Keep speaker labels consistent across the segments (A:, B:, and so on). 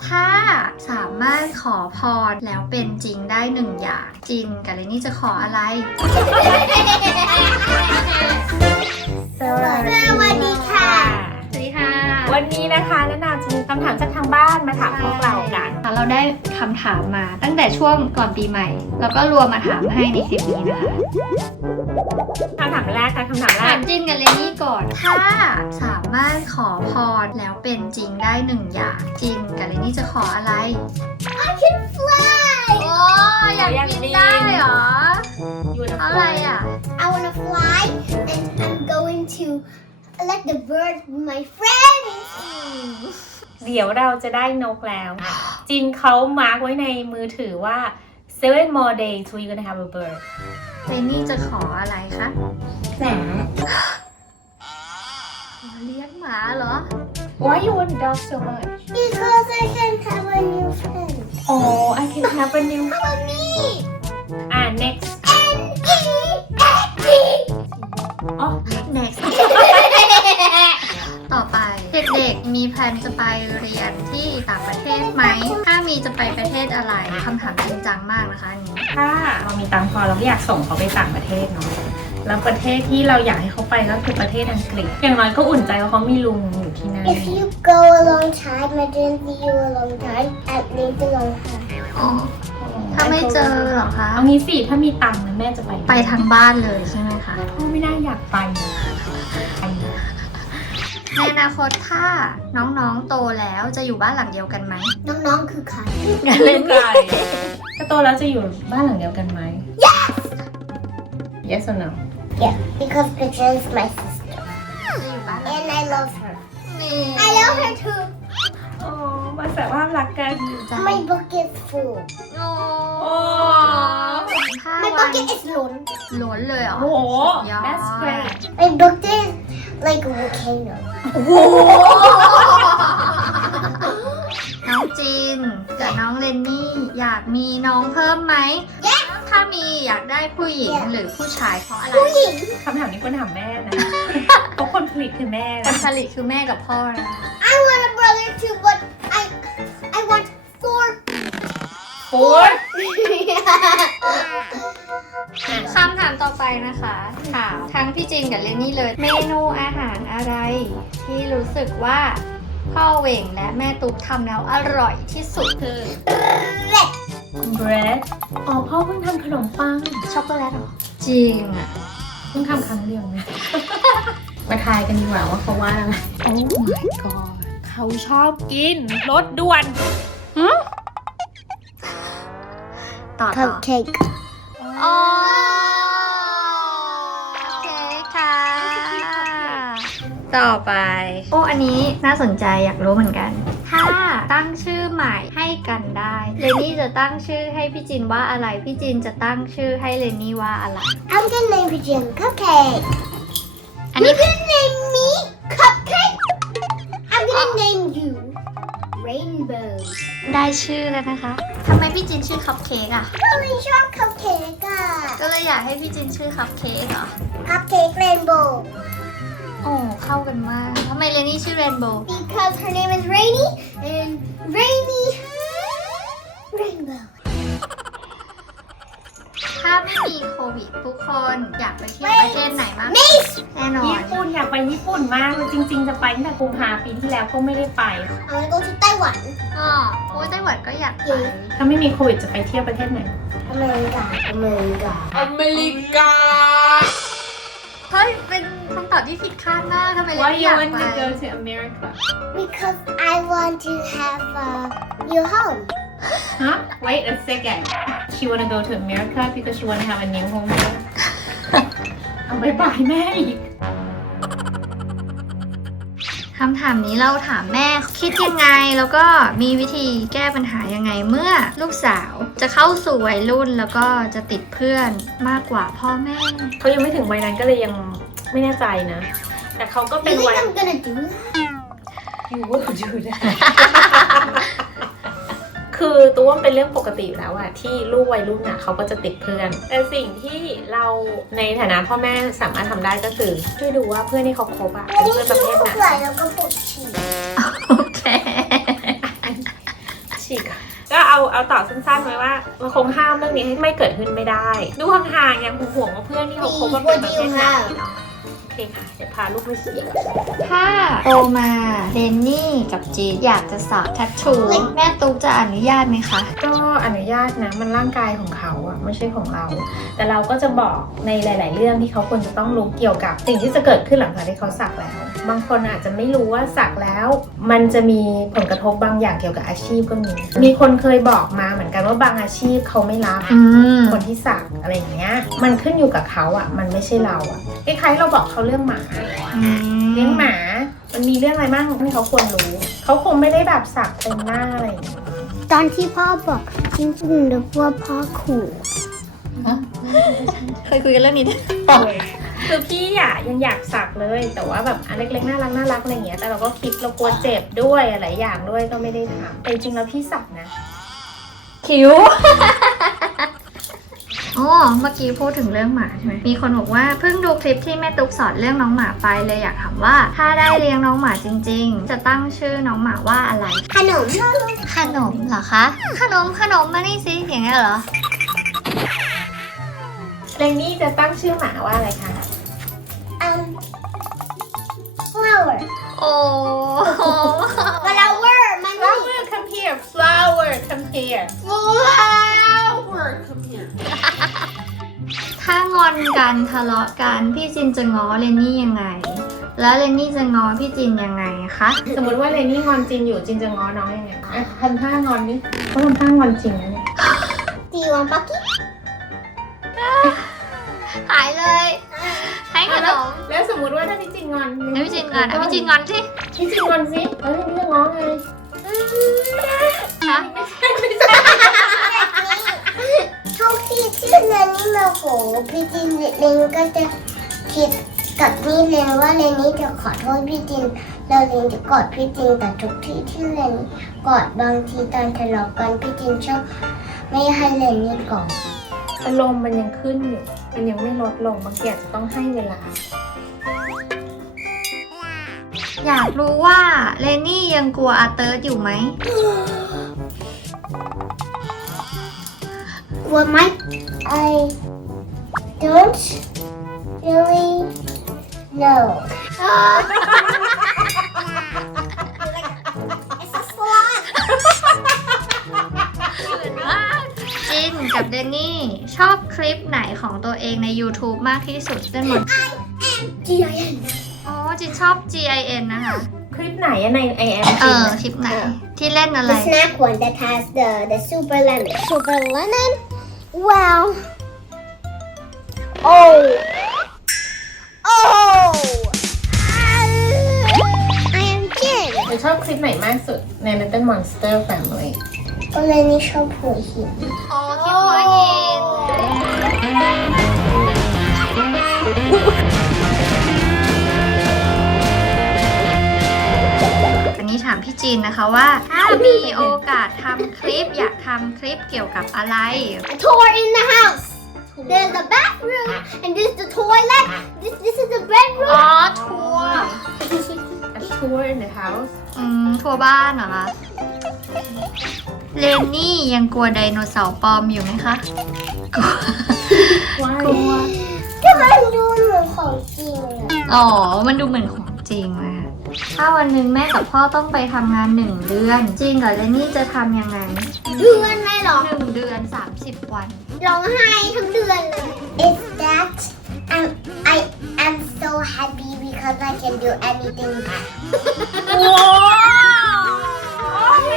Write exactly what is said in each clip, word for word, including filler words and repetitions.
A: ถ้าสามารถขอพรแล้วเป็นจริงได้หนึ่งอย่างจินกับเรนนี่จะขออะไร
B: สวัสดีค่ะ
A: สวัสดีค่ะ
B: วันนี้นะคะนานาจะมีคำถามจากทางบ้านมาถามพวกเรากัน
A: เราได้คำถามมาตั้งแต่ช่วงก่อนปีใหม่แล้วก็รวมมาถามให้ในคลิปนี้นะคะ
B: คำถามแรกค่ะคำถามแร
A: ถาก มจินกับเรนนี่ก่อนถ้าสามารถขอพรแล้วเป็นจริงได้หนึ่งอย่างจินกับเรนนี่จะขออะไร
C: I can fly
A: โอ้อยากบินได้เหรอ
B: อยู่นะ
A: อะไรอ่ะ
C: I wanna fly and I'm going to let the bird be my friend
B: เดี๋ยวเราจะได้นกแล้วจินเขามาร์กไว้ในมือถือว่า seven more days till you're gonna have a bird
A: เรนนี่จะขออะไรคะ
B: แหม
A: เลี้ยงหมาเหรอ
B: Why you want a dog so much
C: because I can have a new friend
B: Oh I can have a new
C: How about me
B: อ่า next
C: N E X T
B: อ๋อ
A: next ต่อไปเด็กๆมีแพลนจะไปเรียนที่ต่างประเทศไหมถ้ามีจะไปประเทศอะไรคำถามจริงจังมากนะคะอันนี้
B: ถ้าเรามีตังค์พอเราก็อยากส่งเขาไปต่างประเทศเนาะแล้วประเทศที่เราอยากให้เขาไปก็คือประเทศอังกฤษอย่างน้อยก็อุ่นใจว่าเขามีลุงอยู่ที่นั่น
C: If you go a long time I didn't see you a long time at least a long time
A: อ๋อถ้าไม่เจอเหรอคะ
B: เอางี้สิถ้ามีตังค์นะแม่จะไป
A: ไปทางบ้านเลยใช่ไหมคะ
B: พ่อไม่น่าอยากไปไป
A: ในอนาคตถ้าน้องๆโตแล้วจะอยู่บ้านหลังเดียวกันไหม
C: น้องๆคือใคร
A: กันเล่น
B: ไก่ถ้าโตแล้วจะอยู่บ้านหลังเดียวกันไหม Yes Yes or no
C: Yeah because Petra is my sister
A: จะอยู่บ้านหลัง
C: and I love her
A: นี่
C: I love her too
B: อ๋อมาแสดงว่ารักกัน
C: My bucket is full
A: โอ้
B: โอ้
A: ถ้า
C: My
A: วัน
C: bucket is ล้น
A: ล้นเลยเหรอ
B: โห
A: สุดยอด
B: That's great
C: My bucket is like a volcano
A: น้องจีนกับน้องเรนนี่อยากมีน้องเพิ่มไหม
C: Yes
A: ถ้ามีอยากได้ผู้หญิง
C: Yes
A: หรือผู้ชายเพราะอะไร
C: ผู้หญิง
B: คำถามนี้ควรถามแม่นะ เพราะคนผลิตคือแม่
A: คน
B: นะ
A: ผลิตคือแม่กับพ่อนะ
C: I want a brother too but I I want four
B: โอ้ย
A: คำถามต่อไปนะคะถามทั้งพี่จินกับเรนนี่เลย เมนูอาหารอะไร ที่รู้สึกว่าพ่อเหว่งและแม่ตุ๊กทำแล้วอร่อยที่สุดคือ
B: bread อ๋อพ่อเพิ่งทำขนมปัง
A: ช็อกโกแลตเหรอ จริงอ่ะ
B: เพิ่งทำครั้งเดียวนะ มาทายกันดีกว่าว่าเขาว่าอะไร Oh my god เขาชอบกินรสด่วนหึ
A: ต่อต่อ
C: cupcake
A: อ๋อโอเคค่ะ ต่อไป โอ้อันนี้น่าสนใจอยากรู้เหมือนกัน ถ้าตั้งชื่อใหม่ให้กันได้เรนนี่จะตั้งชื่อให้พี่จินว่าอะไร พี่จินจะตั้งชื่อให้เรนนี่ว่าอะไร
C: I'm gonna name you Jim Cupcake
A: อันนี้
C: You're gonna name me Cupcake I'm gonna name you Rainbow
A: ได้ชื่อแล้วนะคะทำไมพี่จินชื่อคัพเค้กอ่ะ
C: ก็เลยชอบ Cupcake อ่ะ
A: ก็เลยอยากให้พี่จินชื่อคัพเค้กเหรอ
C: Cupcake Rainbow
A: โอ้เข้ากันมากทำไมเรนนี่ชื่อเรนโบว์
C: because her name is Rainy and Rainy Rainbow
A: ถ้าไม่มีโควิดทุกคนอยากไปเที่ยวประเทศไหนมาก
C: Mace
A: แน่นอน
B: ญี่ปุ่นอยากไปญี่ปุ่นมากเลยจริง ๆ จะไปตั้งแต่กุมภาปีที่แล้วก็ไม่ได้ไป
C: I wanna go to Taiwan
A: อ๋อโอ้ยไต้หวันก็อยากไป
B: ถ้าไม่มีโควิดจะไปเที่ยวประเทศไหน
C: อเมริกาอเมริกา
B: อเมริกา
A: เฮ้ย เป็นคำตอบที่ผิดคาดมากทำไมเรน
B: Why
A: นี่
B: you
A: อยาก
B: want
A: ไป
B: to go to America
C: because I want to have a new home
B: Huh Wait a second She wanna go to America because she wanna have a new home เอาไปบายแม่อีก
A: คำถามนี้เราถามแม่คิดยังไงแล้วก็มีวิธีแก้ปัญหายังไงเมื่อลูกสาวจะเข้าสู่วัยรุ่นแล้วก็จะติดเพื่อนมากกว่าพ่อแม่
B: เขายังไม่ถึงวัยนั้นก็เลยยังไม่แน่ใจนะ แต่เขาก็เป็น
C: You think
B: วัย
C: I'm gonna do that?
B: You would do that คือตัวว่ามันเป็นเรื่องปกติอยู่แล้วอะที่ลูกวัยรุ่นอะเขาก็จะติดเพื่อน แต่สิ่งที่เราในฐานะพ่อแม่สามารถทำได้ก็คือช่วยดูว่าเพื่อนที่เขาคบอะเป็นเพื่อนประเภทไหน
C: ไหลแล้วก็ปวดฉี่
A: โอเค
B: ฉีกก็เอาเอาต่อสั้นๆไว้ว่ามันคงห้ามเรื่องนี้ให้ไม่เกิดขึ้นไม่ได้ดูห่างๆยังห่วงว่าเพื่อนที่เขาคบกันเป็นประเภทไหนเนาะโอเคค่ะเดี๋ยวพาลูกไปฉีก
A: ถ้าโตมาเรนนี่กับจีดอยากจะสักแทททูแม่ตุ๊กจะอนุญาตไหมคะ
B: ก็อนุญาตนะมันร่างกายของเขาอะไม่ใช่ของเรา แต่เราก็จะบอกในหลาย ๆ เรื่องที่เขาควรจะต้องรู้เกี่ยวกับสิ่งที่จะเกิดขึ้นหลังจากที่เขาสักแล้ว บางคนอาจจะไม่รู้ว่าสักแล้ว มันจะมีผลกระทบบางอย่างเกี่ยวกับอาชีพก็มีมีคนเคยบอกมาเหมือนกันว่าบางอาชีพเขาไม่รับ
A: อืม
B: คนที่สักอะไรอย่างเงี้ยมันขึ้นอยู่กับเขาอะมันไม่ใช่เราอะคล้ายๆเราบอกเขาเรื่องหมาเลี้ยงหมา มันมีเรื่องอะไรบ้างที่เขาควรรู้ เขาคงไม่ได้แบบสักเต็มหน้าอะไรอย่างเงี้ย
C: ตอนที่พ่อบอกจริงๆหรือว่าพ่อขู่
A: เคยคุยกันเรื่องนี้
B: คือพี่อะยังอยากสักเลย แต่ว่าแบบอันเล็กๆน่ารักน่ารักอะไรอย่างเงี้ย แต่เราก็คิดเรากลัวเจ็บด้วยหลายอย่างด้วยก็ไม่ได้ทำแต่จริงๆแล้วพี่สักนะ
A: คิ้ว อ๋อ เมื่อกี้พูดถึงเรื่องหมาใช่ไหม มีคนบอกว่าเพิ่งดูคลิปที่แม่ตุ๊กสอนเรื่องน้องหมาไปเลยอยากถามว่า ถ้าได้เลี้ยงน้องหมาจริง ๆ จะตั้งชื่อน้องหมาว่าอะไร
C: ขนม
A: ขนมเหรอคะ ขนมขนมมานี่สิอย่างเงี้ยเหรอ
B: เรนนี่จะตั้งชื่อหมาว่าอะไรคะ
C: อืม flower
A: โอ้
C: flower มันนี่
B: flower come here flower come here
C: flower come here
A: ถ้างอนกันทะเลาะกันพี่จินจะง้อเรนนี่ยังไง แล้วเรนนี่จะง้อพี่จินยังไงคะ
B: สมมติว่าเรนนี่งอนจินอยู่จินจะง้อน้องยังไงอ่ะทำท่างอนนี่เขาทำท่างอนจริงนะเนี่ย
C: Do you want bucket
A: หายเลยให้ขนม
B: แล้วสมมติว่าถ้าพี่จินงอน
A: ให้พี่จินงอนอ่ะพี่จินงอนสิ
B: พี่จินงอนสิแล้วเรนนี่จะง้อไง
A: ฮะ
C: ทุกทีที่เรนนี่มาโหพี่จินเรนก็จะคิดกับนี่เรนว่าเรนนี่จะขอโทษพี่จินแล้วเรนจะกอดพี่จินแต่ทุกทีที่เรนกอดบางทีตอนทะเลาะกันพี่จินชอบไม่ให้เรนนี่กอด
B: อารมณ์มันยังขึ้นอยู่มันยังไม่ลดลงบางทีอาจจะต้องให้เวลา
A: อยากรู้ว่าเรนนี่ยังกลัวอาเติร์ดอยู่ไหม
C: กลัวไหม I don't really know It's a slot
A: จินกับเดนนี่ชอบคลิปไหนของตัวเองใน YouTube มากที่สุดเป็นหมด
C: G I N
A: อ๋อจินชอบ จี ไอ เอ็น นะคะ
B: คลิปไหนอะใน I am
A: เออ คลิปไหน ที่เล่นอะไร
C: The snack one that has the the super lemon super lemon wow oh oh I am Jin
B: หรือชอบคลิปไหนมากสุดใน Little Monster Family
C: ก็เลยนี่ชอบหัวหิน
A: โอ้คลิปหัวหิน อันนี้ถามพี่จีนนะคะว่า ถ้ามีโอกาสทำคลิปอยากทำคลิปเกี่ยวกับอะไร
C: A tour in the house there's the bathroom and this is the toilet this this is the
A: อ๋
C: bedroom
A: อ ทัวร์
B: A tour in the house
A: อืม ทัวร์บ้านเหรอคะ เรนนี่ยังกลัวไดโนเสาร์ปลอมอยู่ไหมคะ กลัว
B: Why?
A: กลัว
C: ก็มันดูเหมือนของจริงอะ
A: อ๋อ มันดูเหมือนของจริงนะคะถ้าวันหนึ่งแม่กับพ่อต้องไปทำงานหนึ่งเดือน จริงกับเรนนี่จะทำยังไง
C: เดือนเลยเหรอ
A: หนึ่งเดือนสามสิบวัน
C: ร้องไห้ทั้งเดือนเลย Is that I'm I am so happy because I can do anything
B: โอ้ย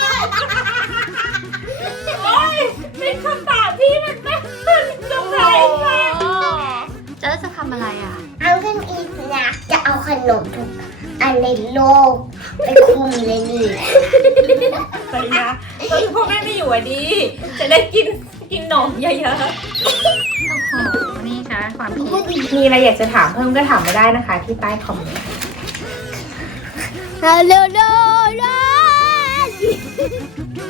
B: เป็นคำตอบที่มันไม่ตรงไหนค่ะ
A: จะจะทำอะไรอ่ะ
C: I'm gonna eat snack จะเอาขนมทุกอันในโลกไปคุมเลยนี่
B: ไปนะตอนที่พ่อแม่ไม่อยู่อ่ะดี จะได้กินกินนมเยอะ
A: โอ้โห นี่ค่ะ ความคิด
B: ๆ มีอะไรอยากจะถามเพิ่มก็ถามมาได้นะคะ ที่ใต้คอมเมนต์
C: Hello, no, no.